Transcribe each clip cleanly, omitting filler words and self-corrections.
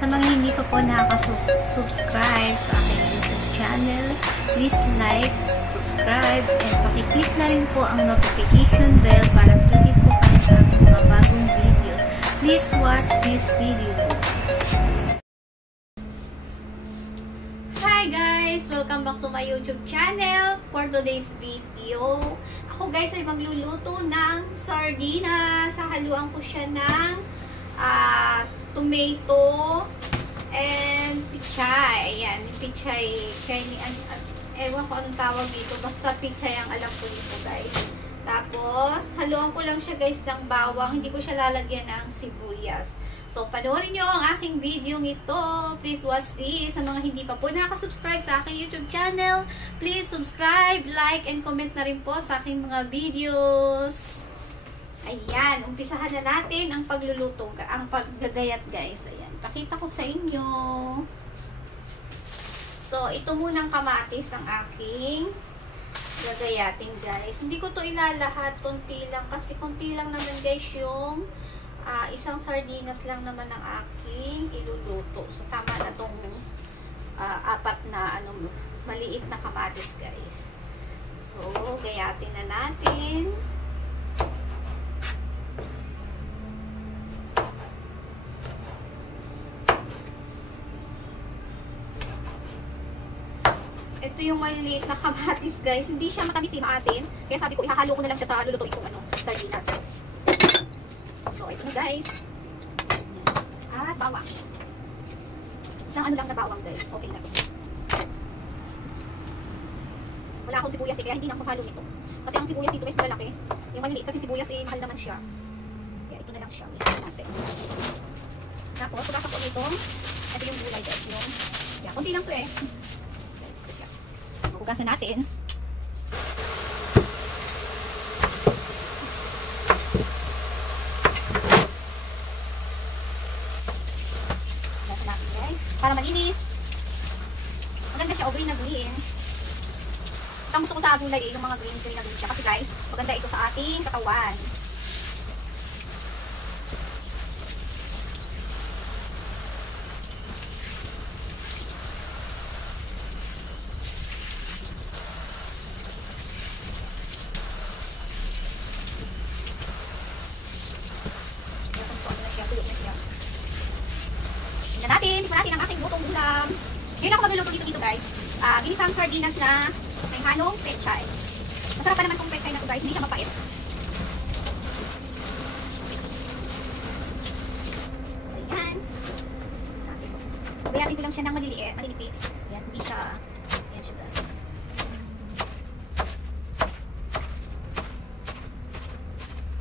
Sa mga hindi pa po nakaka-subscribe sa aking YouTube channel, please like, subscribe, and pakiclick na rin po ang notification bell para updated po kayo sa aking mga bagong videos. Please watch this video. Hi guys! Welcome back to my YouTube channel. For today's video, ako guys ay magluluto ng sardinas. Sahaluan ko siya ng tomato and pichay. Ayan, pichay. Ewan ko anong tawag dito. Basta pichay ang alam ko dito guys. Tapos, haluan ko lang siya guys ng bawang. Hindi ko siya lalagyan ng sibuyas. So, panoorin nyo ang aking video ito. Please watch this. Sa mga hindi pa po nakasubscribe sa aking YouTube channel, please subscribe, like, and comment na rin po sa aking mga videos. Ayan, umpisahan na natin ang pagluluto, ang paggagayat guys. Ayan, pakita ko sa inyo. So, ito munang kamatis ang aking gagayatin guys. Hindi ko to ilalahat, konti lang. Kasi konti lang naman guys yung isang sardinas lang naman ang aking iluluto. So, tama na tong apat na maliit na kamatis guys. So, gayatin na natin. Ito yung maliliit na kamatis guys. Hindi siya matamis, maasim. Kaya sabi ko, ihahalo ko na lang siya sa lulutuin kong sardinas. So, ito na guys. At bawang. Isang lang na bawang guys. Okay na. Wala akong sibuyas kaya hindi na ako halo nito. Kasi ang sibuyas dito guys malaki. Yung maliliit kasi sibuyas mahal naman siya. Kaya ito na lang siya. Tapos, pagkasap ko nito, ito yung gulay guys. Yung, konti lang to guys, so, hugasan natin. Para malinis. Maganda siya, green na green. Ang gusto ko sa gulay yung mga green na green siya. Kasi guys, maganda ito sa ating katawan. Tingnan natin ang aking lutong ulam. Ngayon ako magluluto dito guys. Ginisang sardinas na may halong pechay. Masarap pa naman itong pechay na to guys. Hindi siya mapait. So ayan. Bayatin ko lang siya ng maliliit. Ayan, hindi siya. Ayan siya guys.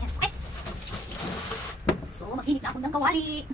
Ayan. Ay! So mag-init na ako ng kawali.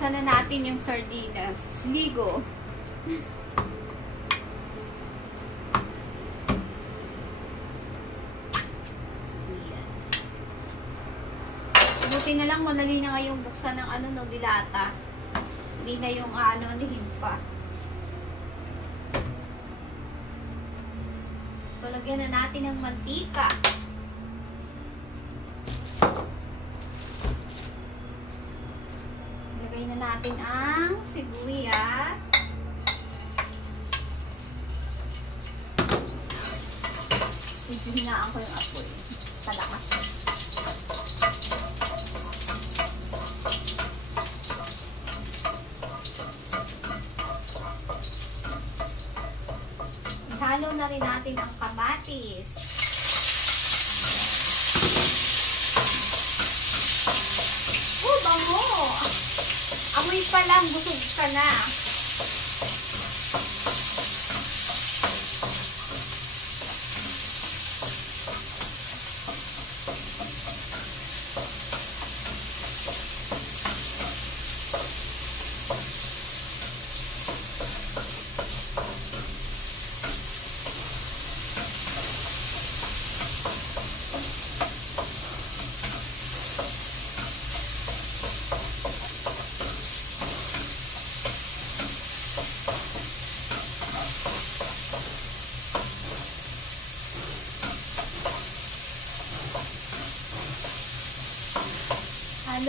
Buksan na natin yung sardinas. Ligo. Buti na lang madali na ngayong buksan ng dilata. Hindi na yung himpa. So, lagyan na natin ng mantika. Lagay na natin ang sibuyas. Hinaan ko yung apoy. Talakas. Ihalo na rin natin ang kamatis. Bango! Amoy pa lang, busog ka na.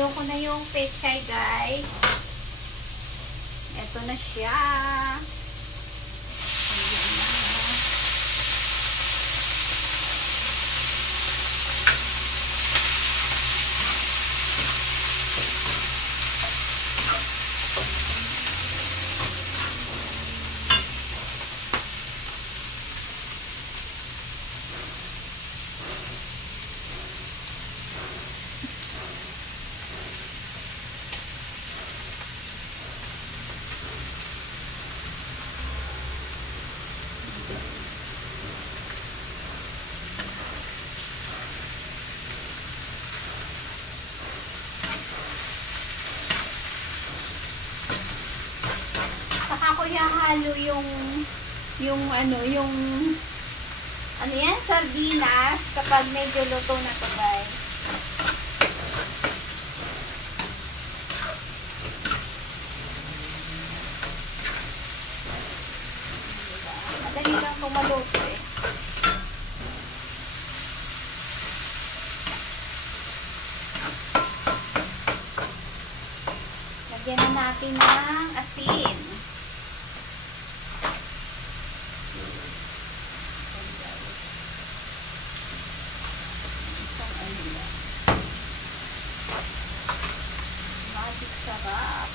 Hinalo ko na yung pechay, guys. Ito na siya. Ayan na. Saka ko ihahalo yung yan, sardinas kapag medyo luto na to, guys. Madali lang itong maluto eh. Lagyan na natin ng asin. Magic sarap.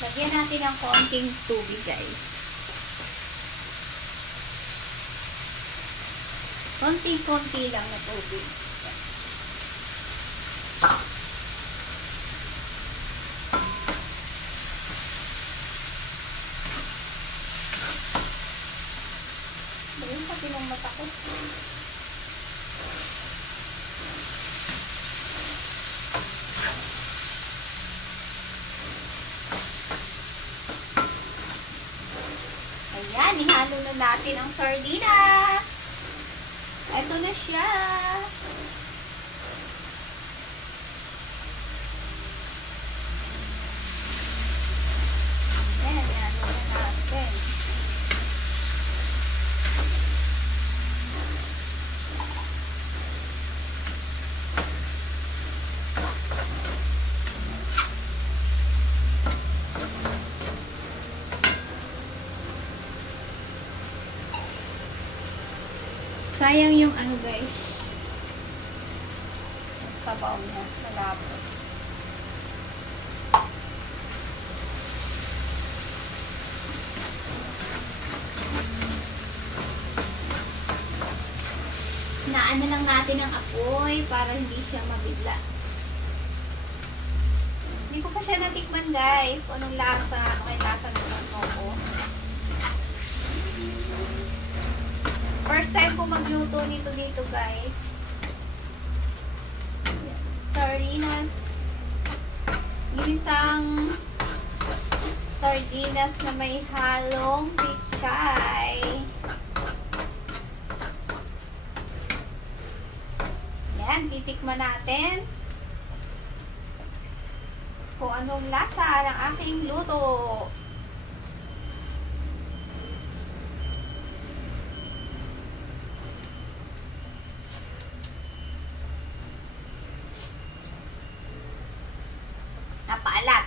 Lagyan natin ng konting tubig, guys. Konti-konti lang na tubig. Ayun, pati ng mata ko. Ayan, ihalo na natin ang sardinas. Ito na siya. Ayan, ihalo na natin. Sayang yung ano, guys. Yung sabaw niya. Malabo. Naano lang natin ang apoy para hindi siya mabigla. Hindi ko pa siya natikman, guys. Kung anong lasa. Ano kaya lasa ng ko. First time ko magluto nito dito, guys. Sardinas. Ginisang sardinas na may halong pichay. Yan, titikman natin kung anong lasa ng aking luto. Napaalat.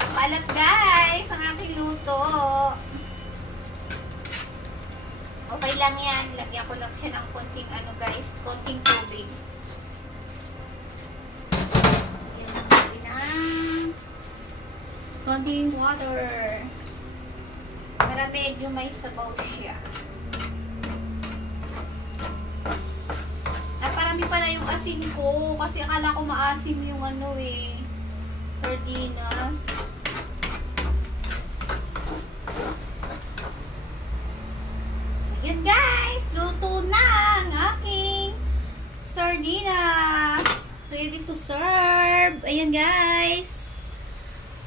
Napaalat, guys, ang aking luto. Okay lang yan. Lagyan ko lang siya ng konting ano, guys, konting tubig. Lagyan natin ng konting water para medyo may sabaw siya. Marami pala yung asin ko kasi akala ko maasim yung ano eh, sardinas. So yan, guys, luto na ang aking sardinas. Ready to serve. Ayan, guys.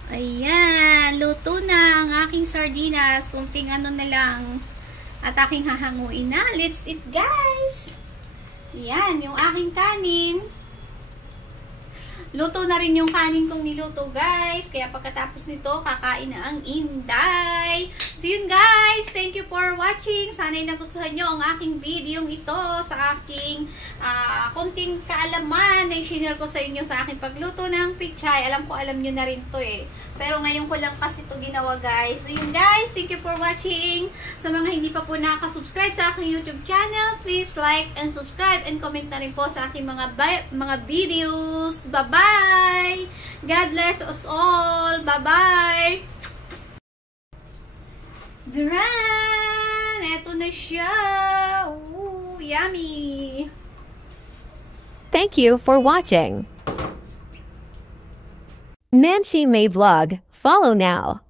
Ayan, luto na ang aking sardinas. Kunting ano na lang. At aking hahanguin na. Let's eat, guys! Ayan, yung aking kanin. Luto na rin yung kanin kong niluto, guys. Kaya pagkatapos nito, kakain na ang Inday. So yun, guys. Thank you for watching. Sana'y nagustuhan nyo ang aking video ito sa aking konting kaalaman na i-share ko sa inyo sa aking pagluto ng pichay. Alam nyo na rin to eh. Pero ngayon ko lang kasi ito ginawa, guys. So yun, guys. Thank you for watching. Sa mga hindi pa po nakasubscribe sa aking YouTube channel, please like and subscribe and comment na rin po sa aking mga videos. Bye-bye! God bless us all! Bye-bye! Duran! Eto na siya! Ooh, yummy! Thank you for watching. Manchi May Vlog, follow now.